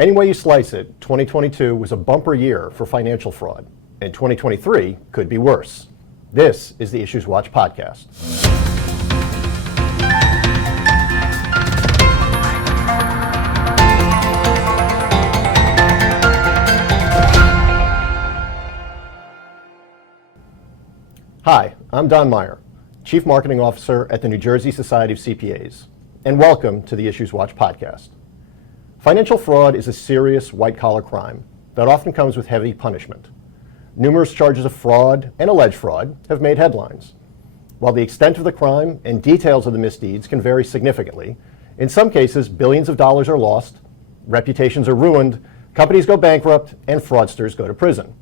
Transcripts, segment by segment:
Any way you slice it, 2022 was a bumper year for financial fraud, and 2023 could be worse. This is the Issues Watch podcast. Hi, I'm Don Meyer, Chief Marketing Officer at the New Jersey Society of CPAs, and welcome to the Issues Watch podcast. Financial fraud is a serious white-collar crime that often comes with heavy punishment. Numerous charges of fraud and alleged fraud have made headlines. While the extent of the crime and details of the misdeeds can vary significantly, in some cases billions of dollars are lost, reputations are ruined, companies go bankrupt, and fraudsters go to prison.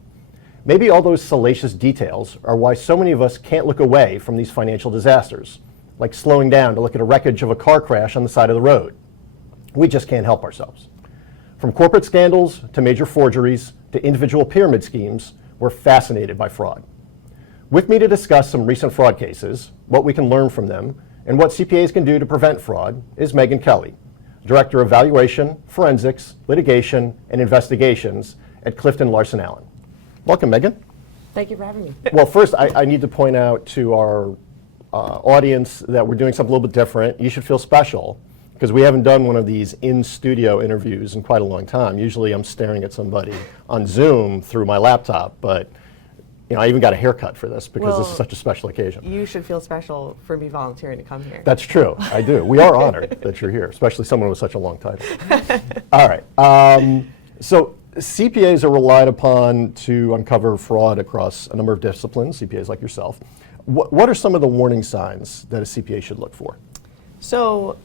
Maybe all those salacious details are why so many of us can't look away from these financial disasters, like slowing down to look at a wreckage of a car crash on the side of the road. We just can't help ourselves. From corporate scandals to major forgeries to individual pyramid schemes, we're fascinated by fraud. With me to discuss some recent fraud cases, what we can learn from them, and what CPAs can do to prevent fraud is Megan Kelly, Director of Valuation, Forensics, Litigation, and Investigations at Clifton Larson Allen. Welcome, Megan. Thank you for having me. Well, first, I need to point out to our audience that we're doing something a little bit different. You should feel special, because we haven't done one of these in-studio interviews in quite a long time. Usually I'm staring at somebody on Zoom through my laptop, but I even got a haircut for this because this is such a special occasion. You should feel special for me volunteering to come here. That's true, I do. We are honored that you're here, especially someone with such a long title. All right, so CPAs are relied upon to uncover fraud across a number of disciplines, CPAs like yourself. What are some of the warning signs that a CPA should look for? So,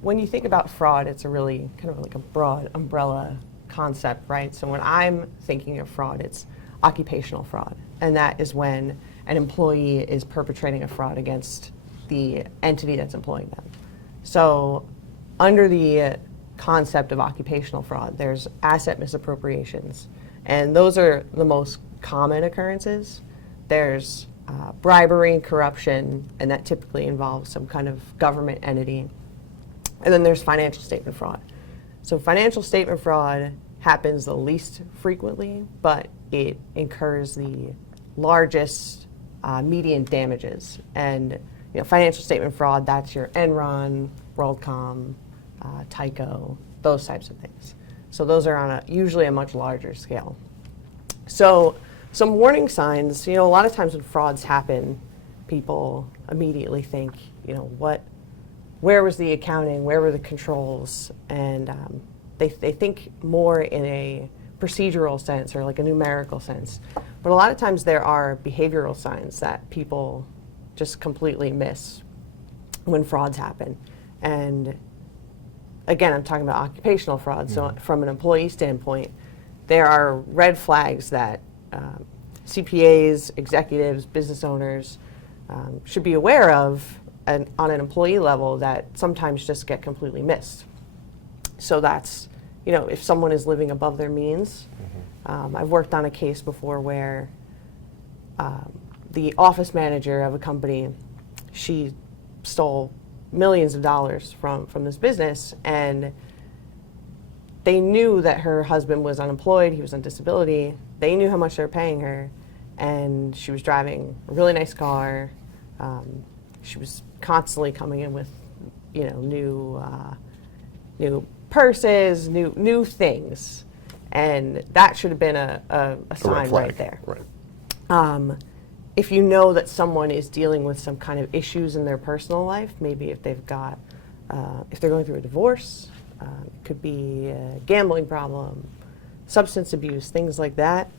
when you think about fraud, it's a really kind of like a broad umbrella concept, right? So when I'm thinking of fraud, it's occupational fraud. And that is when an employee is perpetrating a fraud against the entity that's employing them. So under the concept of occupational fraud, there's asset misappropriations. And those are the most common occurrences. There's bribery and corruption, and that typically involves some kind of government entity. And then there's financial statement fraud. So financial statement fraud happens the least frequently, but it incurs the largest median damages. And financial statement fraud, that's your Enron, WorldCom, Tyco, those types of things. So those are on usually a much larger scale. So some warning signs, a lot of times when frauds happen, people immediately think, where was the accounting, where were the controls, and they think more in a procedural sense or like a numerical sense. But a lot of times there are behavioral signs that people just completely miss when frauds happen. And again, I'm talking about occupational fraud, so from an employee standpoint, there are red flags that CPAs, executives, business owners should be aware of on an employee level that sometimes just get completely missed. So that's, if someone is living above their means. I've worked on a case before where the office manager of a company, she stole millions of dollars from this business, and they knew that her husband was unemployed, he was on disability, they knew how much they were paying her, and she was driving a really nice car. She was constantly coming in with, new purses, new things, and that should have been a sign right there. Right. If you know that someone is dealing with some kind of issues in their personal life, maybe if they've got, if they're going through a divorce, it could be a gambling problem, substance abuse, things like that.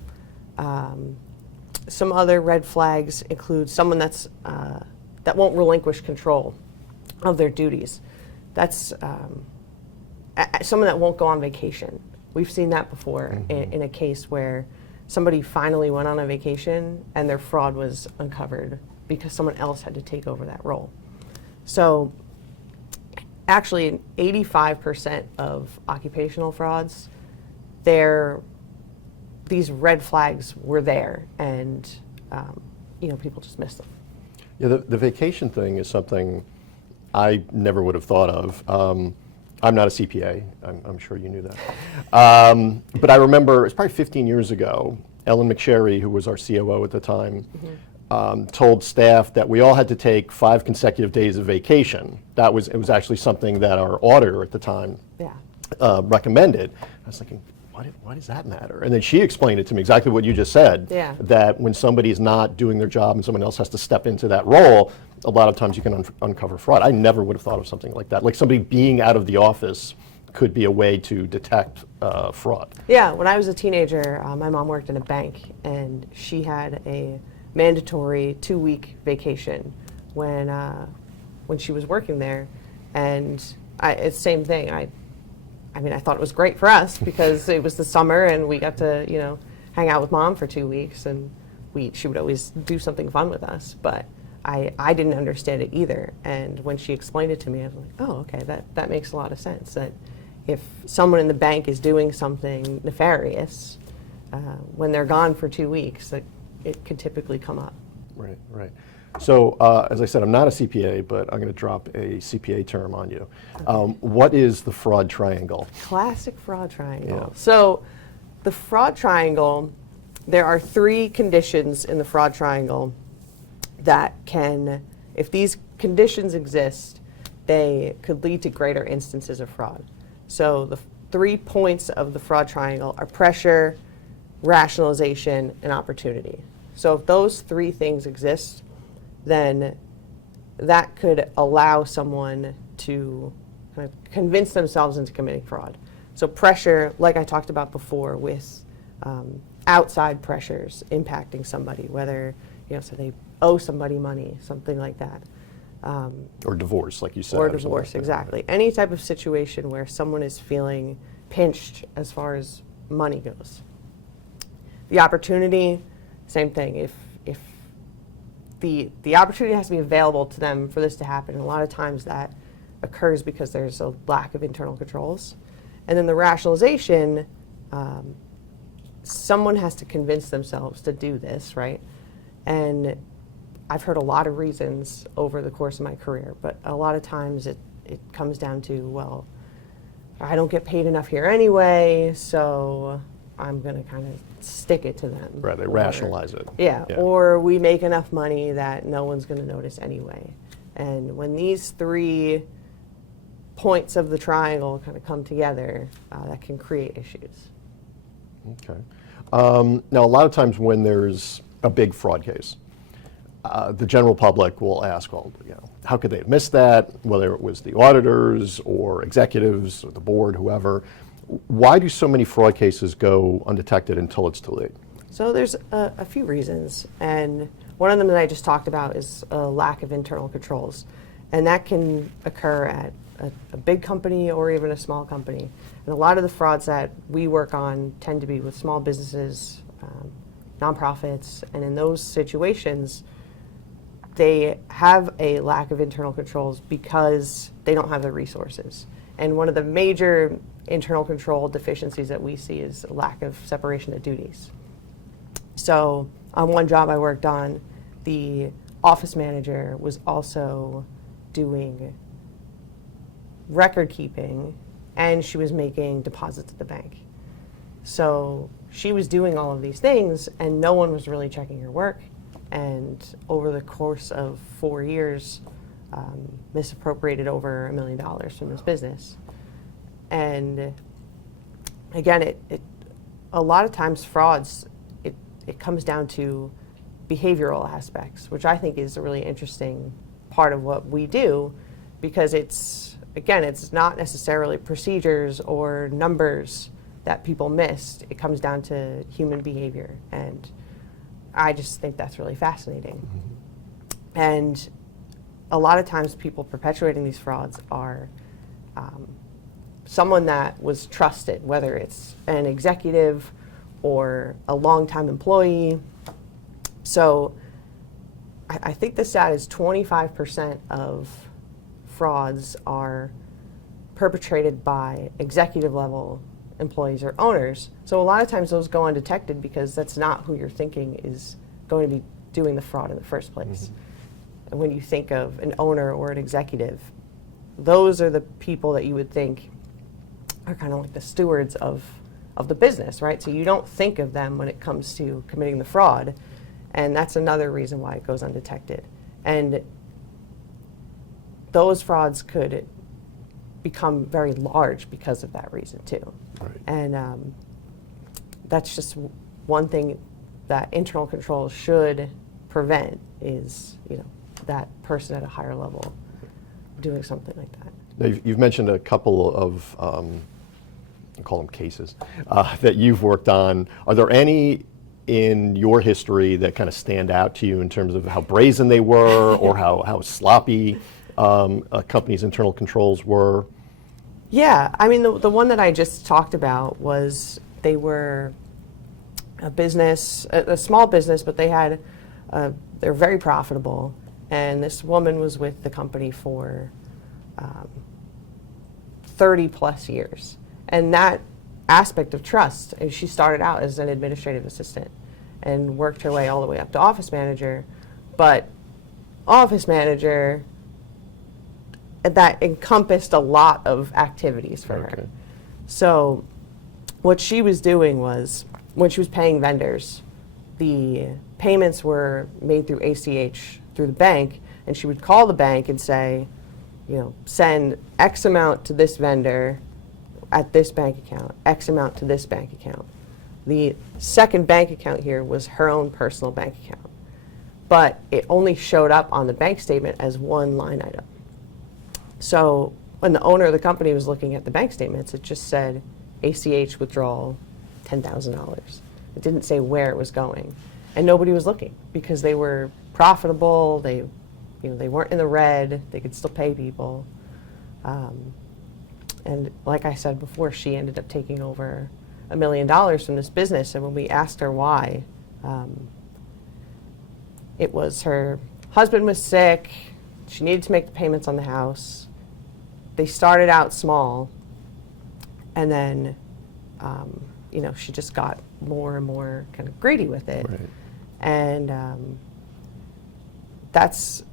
Some other red flags include someone that won't relinquish control of their duties. That's someone that won't go on vacation. We've seen that before in a case where somebody finally went on a vacation and their fraud was uncovered because someone else had to take over that role. So actually 85% of occupational frauds, these red flags were there, and people just missed them. Yeah, the vacation thing is something I never would have thought of. I'm not a CPA. I'm sure you knew that. But I remember, it's probably 15 years ago, Ellen McSherry, who was our COO at the time, told staff that we all had to take 5 consecutive days of vacation. It was actually something that our auditor at the time recommended. I was thinking, why does that matter? And then she explained it to me, exactly what you just said, that when somebody's not doing their job and someone else has to step into that role, a lot of times you can uncover fraud. I never would have thought of something like that. Like somebody being out of the office could be a way to detect fraud. Yeah, when I was a teenager, my mom worked in a bank, and she had a mandatory 2-week vacation when she was working there, and it's the same thing. I mean, I thought it was great for us because it was the summer and we got to, hang out with mom for 2 weeks, and she would always do something fun with us. But I didn't understand it either. And when she explained it to me, I was like, oh, okay, that makes a lot of sense. That if someone in the bank is doing something nefarious, when they're gone for 2 weeks, it could typically come up. Right, right. So, as I said, I'm not a CPA, but I'm going to drop a CPA term on you. Okay. What is the fraud triangle? Classic fraud triangle. Yeah. So, the fraud triangle, there are 3 conditions in the fraud triangle that can, if these conditions exist, they could lead to greater instances of fraud. So, the 3 points of the fraud triangle are pressure, rationalization, and opportunity. So, if those 3 things exist, then that could allow someone to kind of convince themselves into committing fraud. So pressure, like I talked about before, with outside pressures impacting somebody, whether, so they owe somebody money, something like that. Or divorce, like you said. Or divorce, exactly. Any type of situation where someone is feeling pinched as far as money goes. The opportunity, same thing. If the opportunity has to be available to them for this to happen. And a lot of times that occurs because there's a lack of internal controls. And then the rationalization, someone has to convince themselves to do this, right? And I've heard a lot of reasons over the course of my career, but a lot of times it comes down to, well, I don't get paid enough here anyway, so I'm going to kind of stick it to them. Right, they rationalize it. Yeah, or we make enough money that no one's going to notice anyway. And when these 3 points of the triangle kind of come together, that can create issues. Okay. Now, a lot of times when there's a big fraud case, the general public will ask, well, how could they have missed that, whether it was the auditors or executives or the board, whoever. Why do so many fraud cases go undetected until it's too late? So there's a few reasons, and one of them that I just talked about is a lack of internal controls, and that can occur at a big company or even a small company. And a lot of the frauds that we work on tend to be with small businesses, nonprofits, and in those situations, they have a lack of internal controls because they don't have the resources. And one of the major internal control deficiencies that we see is a lack of separation of duties. So on one job I worked on, the office manager was also doing record keeping, and she was making deposits at the bank. So she was doing all of these things, and no one was really checking her work. And over the course of 4 years, misappropriated over $1 million from this business. And again, a lot of times frauds, it comes down to behavioral aspects, which I think is a really interesting part of what we do, because it's not necessarily procedures or numbers that people missed. It comes down to human behavior, and I just think that's really fascinating. Mm-hmm. And a lot of times people perpetuating these frauds are someone that was trusted, whether it's an executive or a longtime employee. So I think the stat is 25% of frauds are perpetrated by executive level employees or owners. So a lot of times those go undetected because that's not who you're thinking is going to be doing the fraud in the first place. Mm-hmm. And when you think of an owner or an executive, those are the people that you would think are kind of like the stewards of the business, right? So you don't think of them when it comes to committing the fraud, and that's another reason why it goes undetected. And those frauds could become very large because of that reason too. Right. And that's just one thing that internal controls should prevent is, that person at a higher level doing something like that. Now, you've mentioned a couple of, I'll call them cases, that you've worked on. Are there any in your history that kind of stand out to you in terms of how brazen they were or how sloppy a company's internal controls were? Yeah, I mean, the one that I just talked about was they were a business, a small business, but they're very profitable. And this woman was with the company for 30 plus years. And that aspect of trust, and she started out as an administrative assistant and worked her way all the way up to office manager. But office manager, that encompassed a lot of activities for her. So what she was doing was, when she was paying vendors, the payments were made through ACH through the bank, and she would call the bank and say, send X amount to this vendor at this bank account, X amount to this bank account. The second bank account here was her own personal bank account, but it only showed up on the bank statement as one line item. So when the owner of the company was looking at the bank statements, it just said ACH withdrawal $10,000. It didn't say where it was going, and nobody was looking because they were profitable. They weren't in the red. They could still pay people. And like I said before, she ended up taking over $1 million from this business. And when we asked her why, it was her husband was sick. She needed to make the payments on the house. They started out small, and then, she just got more and more kind of greedy with it. Right. And that's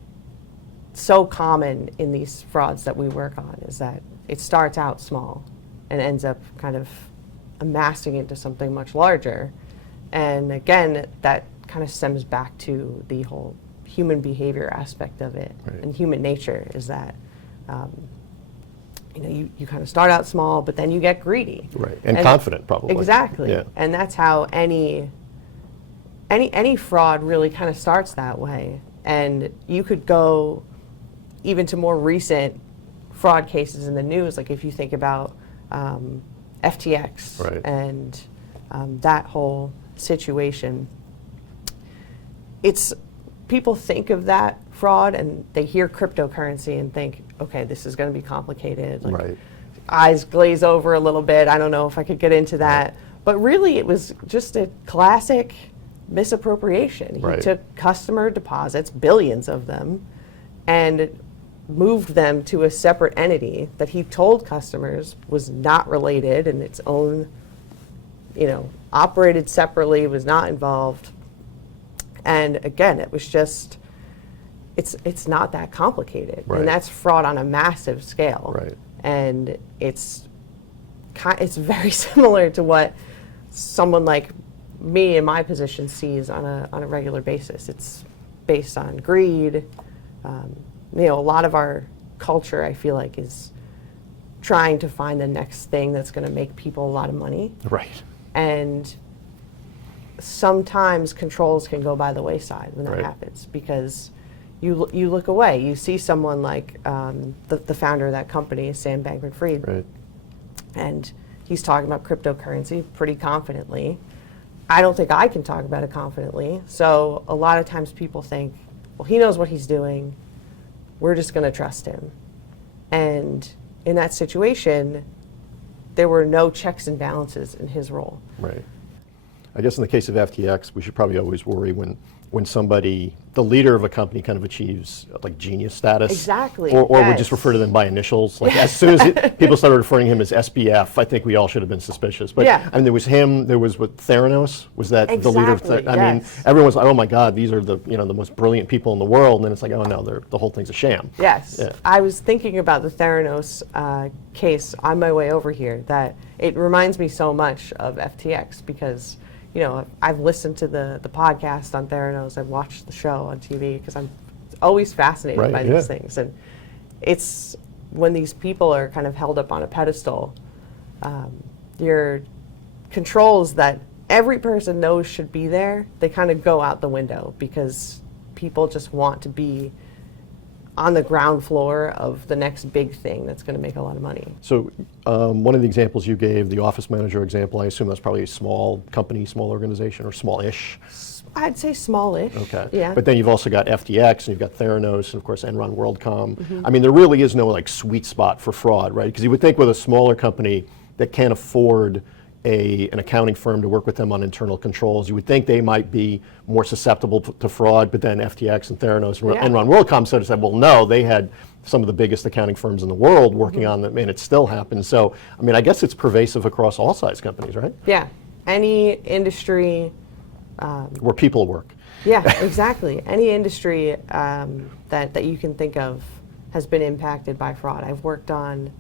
so common in these frauds that we work on, is that it starts out small and ends up kind of amassing into something much larger. And again, that kind of stems back to the whole human behavior aspect of it. Right. And human nature is that you kind of start out small, but then you get greedy. Right, and confident probably. Exactly. Yeah. And that's how any fraud really kind of starts that way. And you could go even to more recent fraud cases in the news, like if you think about FTX. Right. And that whole situation. People think of that fraud and they hear cryptocurrency and think, okay, this is going to be complicated. Like, Right. eyes glaze over a little bit. I don't know if I could get into that. But really, it was just a classic misappropriation. He Right. took customer deposits, billions of them, and moved them to a separate entity that he told customers was not related and its own, operated separately, was not involved. And again, it was just, it's not that complicated. Right. And that's fraud on a massive scale. Right. And it's very similar to what someone like me in my position sees on a regular basis. It's based on greed. A lot of our culture, I feel like, is trying to find the next thing that's going to make people a lot of money. Right. And sometimes controls can go by the wayside when that Right. happens, because you look away. You see someone like the founder of that company, Sam Bankman-Fried, Right. and he's talking about cryptocurrency pretty confidently. I don't think I can talk about it confidently. So a lot of times people think, well, he knows what he's doing. We're just going to trust him. And in that situation, there were no checks and balances in his role. Right. I guess in the case of FTX, we should probably always worry when somebody, the leader of a company, kind of achieves like genius status. Exactly. Or we yes. just refer to them by initials. Like as soon as people started referring to him as SBF, I think we all should have been suspicious. But Yeah. I mean, there was him. There was what, Theranos, was that the leader of? Exactly, I mean, yes. everyone's like, oh my God, these are the the most brilliant people in the world. And then it's like, oh no, the whole thing's a sham. Yes. Yeah. I was thinking about the Theranos case on my way over here, that it reminds me so much of FTX because, I've listened to the podcast on Theranos, I've watched the show on TV because I'm always fascinated Right, by yeah. these things. And it's when these people are kind of held up on a pedestal, your controls that every person knows should be there, they kind of go out the window because people just want to be on the ground floor of the next big thing that's going to make a lot of money. So one of the examples you gave, the office manager example, I assume that's probably a small company, small organization, or smallish. I'd say smallish. Okay. Yeah. But then you've also got FTX, and you've got Theranos, and of course Enron, WorldCom. Mm-hmm. I mean, there really is no like sweet spot for fraud, right? Because you would think with a smaller company that can't afford an accounting firm to work with them on internal controls, you would think they might be more susceptible to fraud. But then FTX and Theranos and Yeah. Enron, WorldCom sort of said, well, no, they had some of the biggest accounting firms in the world working Mm-hmm. on them, and it still happens. So, I mean, I guess it's pervasive across all size companies, right? Yeah. Any industry. Where people work. Yeah, exactly. Any industry that you can think of has been impacted by fraud. I've worked on,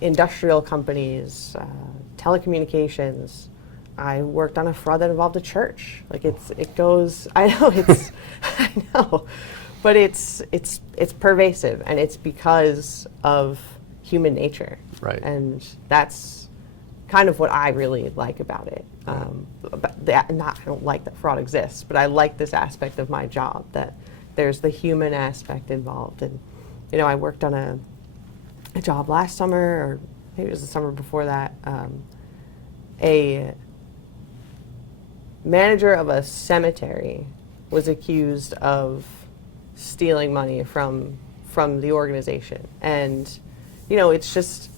industrial companies, telecommunications. I worked on a fraud that involved a church. Like it goes. I know it's, I know, but it's pervasive, and it's because of human nature. Right. And that's kind of what I really like about it. I don't like that fraud exists, but I like this aspect of my job, that there's the human aspect involved. And I worked on a job last summer, or maybe it was the summer before that. A manager of a cemetery was accused of stealing money from the organization, and it's just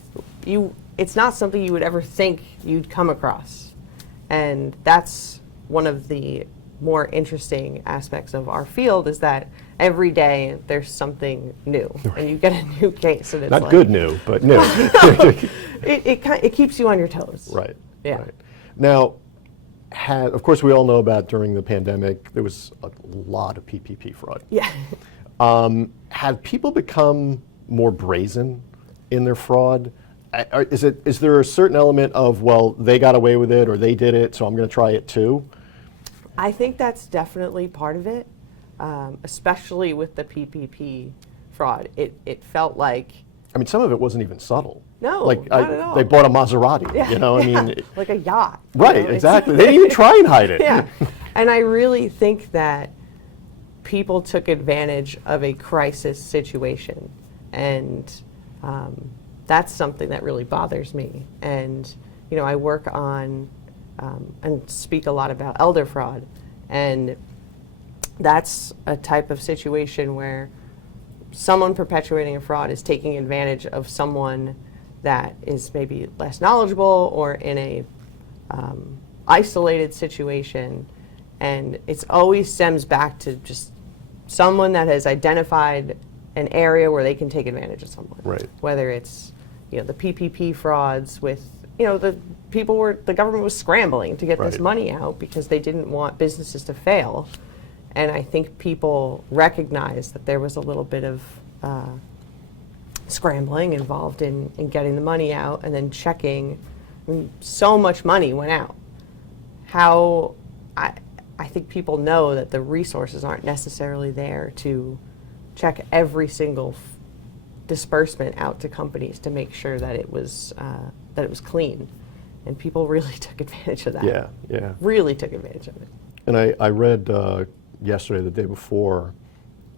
it's not something you would ever think you'd come across. And that's one of the more interesting aspects of our field, is that every day there's something new, and you get a new case, and it's Not like, good new, but new. it keeps you on your toes. Right. Yeah. Right. Now, of course, we all know about during the pandemic, there was a lot of PPP fraud. Yeah. Have people become more brazen in their fraud? Is there a certain element of, well, they got away with it or they did it, so I'm going to try it too? I think that's definitely part of it, especially with the PPP fraud. It felt like, I mean, some of it wasn't even subtle. No, like not at all. They bought a Maserati. yeah, I yeah, mean, like a yacht. right, It's- exactly. They didn't even try and hide it. Yeah, and I really think that people took advantage of a crisis situation, and that's something that really bothers me. And I work on and speak a lot about elder fraud, and that's a type of situation where someone perpetuating a fraud is taking advantage of someone that is maybe less knowledgeable or in a isolated situation, and it's always stems back to just someone that has identified an area where they can take advantage of someone. Right. Whether it's the PPP frauds with the government was scrambling to get this Right. money out because they didn't want businesses to fail, and I think people recognized that there was a little bit of scrambling involved in getting the money out and then checking. I mean, so much money went out. I think people know that the resources aren't necessarily there to check every single disbursement out to companies to make sure that it was clean, and people really took advantage of that. Yeah, yeah. Really took advantage of it. And I read yesterday, the day before,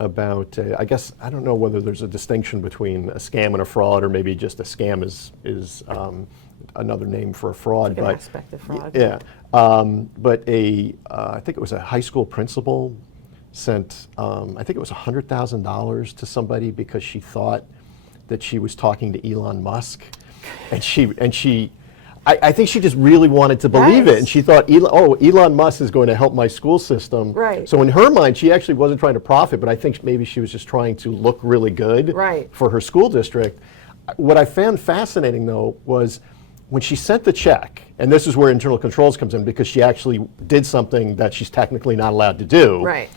about, I guess, I don't know whether there's a distinction between a scam and a fraud, or maybe just a scam is another name for a fraud. Like an but aspect of fraud. Yeah. But I think it was a high school principal sent, I think it was $100,000 to somebody because she thought that she was talking to Elon Musk. And she I think she just really wanted to believe it, Yes. and she thought, Elon Musk is going to help my school system. Right. So in her mind, she actually wasn't trying to profit, but I think maybe she was just trying to look really good Right. for her school district. What I found fascinating, though, was when she sent the check, and this is where internal controls comes in, because she actually did something that she's technically not allowed to do. Right.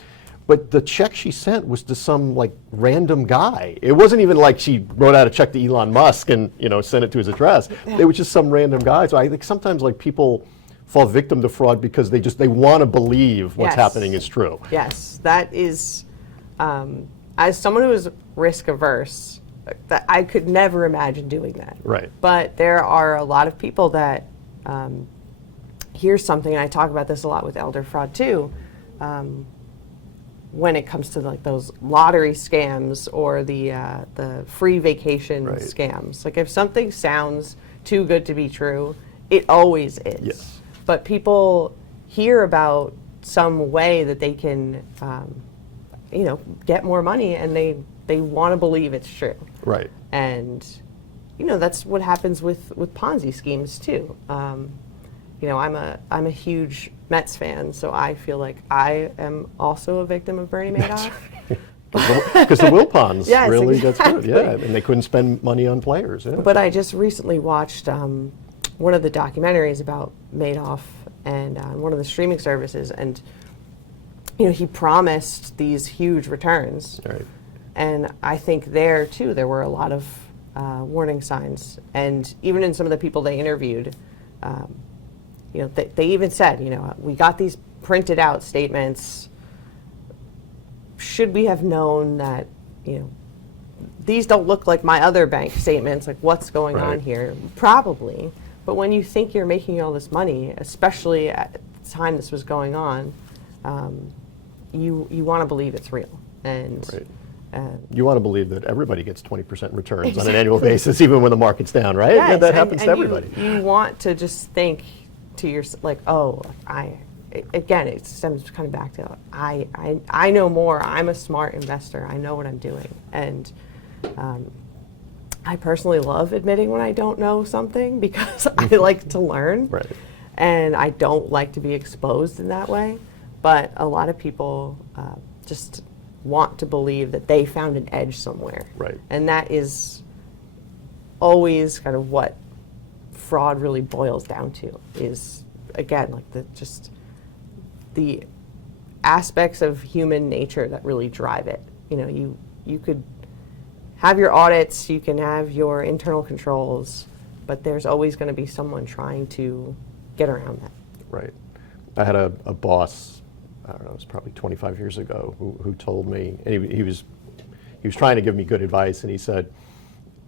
But the check she sent was to some like random guy. It wasn't even like she wrote out a check to Elon Musk and sent it to his address. It was just some random guy. So I think sometimes like people fall victim to fraud because they want to believe what's Yes. happening is true. Yes, that is, as someone who is risk averse, that I could never imagine doing that. Right. But there are a lot of people that hear something, and I talk about this a lot with elder fraud too, when it comes to like those lottery scams or the free vacation Right. scams. Like if something sounds too good to be true, it always is. Yes. But people hear about some way that they can, get more money, and they want to believe it's true. Right. And that's what happens with Ponzi schemes too. I'm a huge Mets fan, so I feel like I am also a victim of Bernie Madoff. Because the Wilpons Yes, really that's good. exactly. Yeah, and they couldn't spend money on players. Yeah. But I just recently watched one of the documentaries about Madoff and one of the streaming services, and he promised these huge returns. Right. And I think there too there were a lot of warning signs, and even in some of the people they interviewed, they even said, we got these printed out statements. Should we have known that, these don't look like my other bank statements, like what's going on Right. here? Probably. But when you think you're making all this money, especially at the time this was going on, you want to believe it's real. And Right. You want to believe that everybody gets 20% returns on an annual basis, even when the market's down, right? yes, that and- happens and to everybody. You want to just think to yourself, like, again, it stems kind of back to, I know more. I'm a smart investor. I know what I'm doing. And I personally love admitting when I don't know something because I like to learn. Right. And I don't like to be exposed in that way. But a lot of people just want to believe that they found an edge somewhere. Right. And that is always kind of what fraud really boils down to, is again like the aspects of human nature that really drive it. You could have your audits, you can have your internal controls, but there's always going to be someone trying to get around that. Right. I had a boss, I don't know, it was probably 25 years ago, who told me, and he was trying to give me good advice, and he said,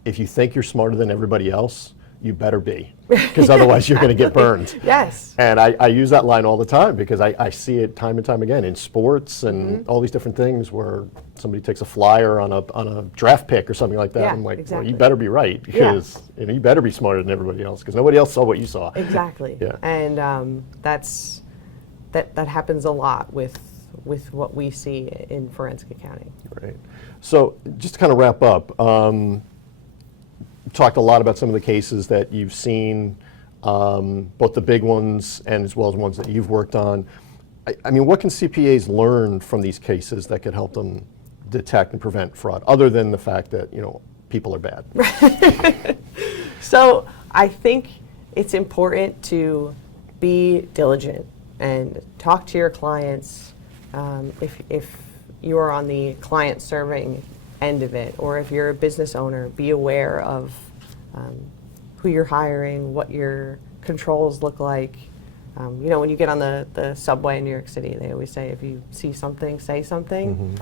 if you think you're smarter than everybody else, you better be, because otherwise you're going to get burned. Yes. And I use that line all the time because I see it time and time again in sports and all these different things where somebody takes a flyer on a draft pick or something like that. Yeah, I'm like, exactly. well, you better be right, because you better be smarter than everybody else, because nobody else saw what you saw. Exactly. Yeah. And that happens a lot with what we see in forensic accounting. Right. So just to kind of wrap up, talked a lot about some of the cases that you've seen, both the big ones and as well as ones that you've worked on. I mean, what can CPAs learn from these cases that could help them detect and prevent fraud, other than the fact that people are bad? So I think it's important to be diligent and talk to your clients. If you are on the client serving end of it, or if you're a business owner, be aware of who you're hiring, what your controls look like. When you get on the subway in New York City, they always say, if you see something, say something.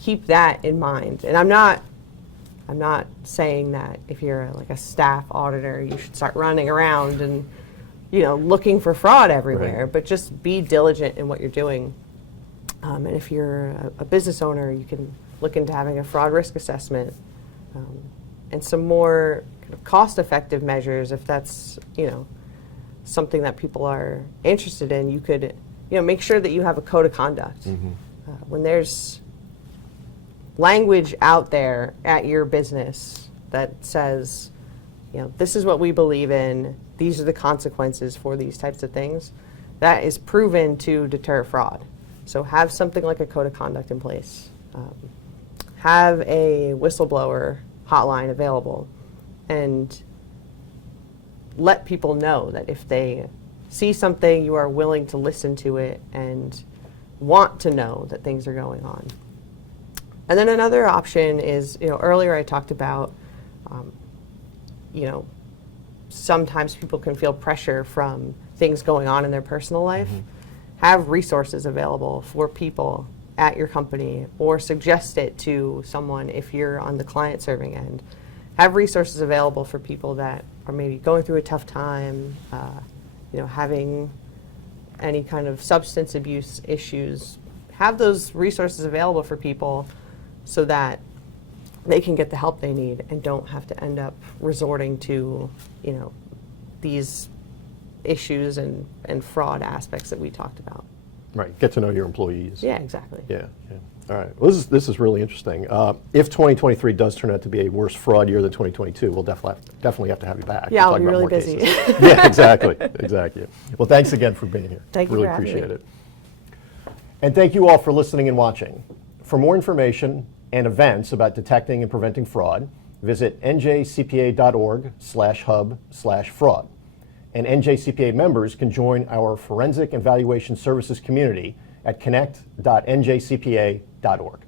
Keep that in mind. And I'm not saying that if you're like a staff auditor, you should start running around and looking for fraud everywhere. Right. But just be diligent in what you're doing. And if you're a business owner, you can look into having a fraud risk assessment and some more kind of cost-effective measures. If that's something that people are interested in, you could make sure that you have a code of conduct. When there's language out there at your business that says this is what we believe in, these are the consequences for these types of things, that is proven to deter fraud. So have something like a code of conduct in place. Have a whistleblower hotline available, and let people know that if they see something, you are willing to listen to it and want to know that things are going on. And then another option is, earlier I talked about, sometimes people can feel pressure from things going on in their personal life. Have resources available for people at your company, or suggest it to someone if you're on the client serving end. Have resources available for people that are maybe going through a tough time, having any kind of substance abuse issues. Have those resources available for people so that they can get the help they need and don't have to end up resorting to, these issues and fraud aspects that we talked about. Right, get to know your employees. Yeah, exactly. Yeah. All right. Well, this is really interesting. If 2023 does turn out to be a worse fraud year than 2022, we'll definitely have to have you back. Yeah, to I'll talk be about really more busy. cases. Yeah, exactly. Well, thanks again for being here. Thank you really for having appreciate me. it. And thank you all for listening and watching. For more information and events about detecting and preventing fraud, visit njcpa.org/hub/fraud. And NJCPA members can join our Forensic and Valuation Services community at connect.njcpa.org.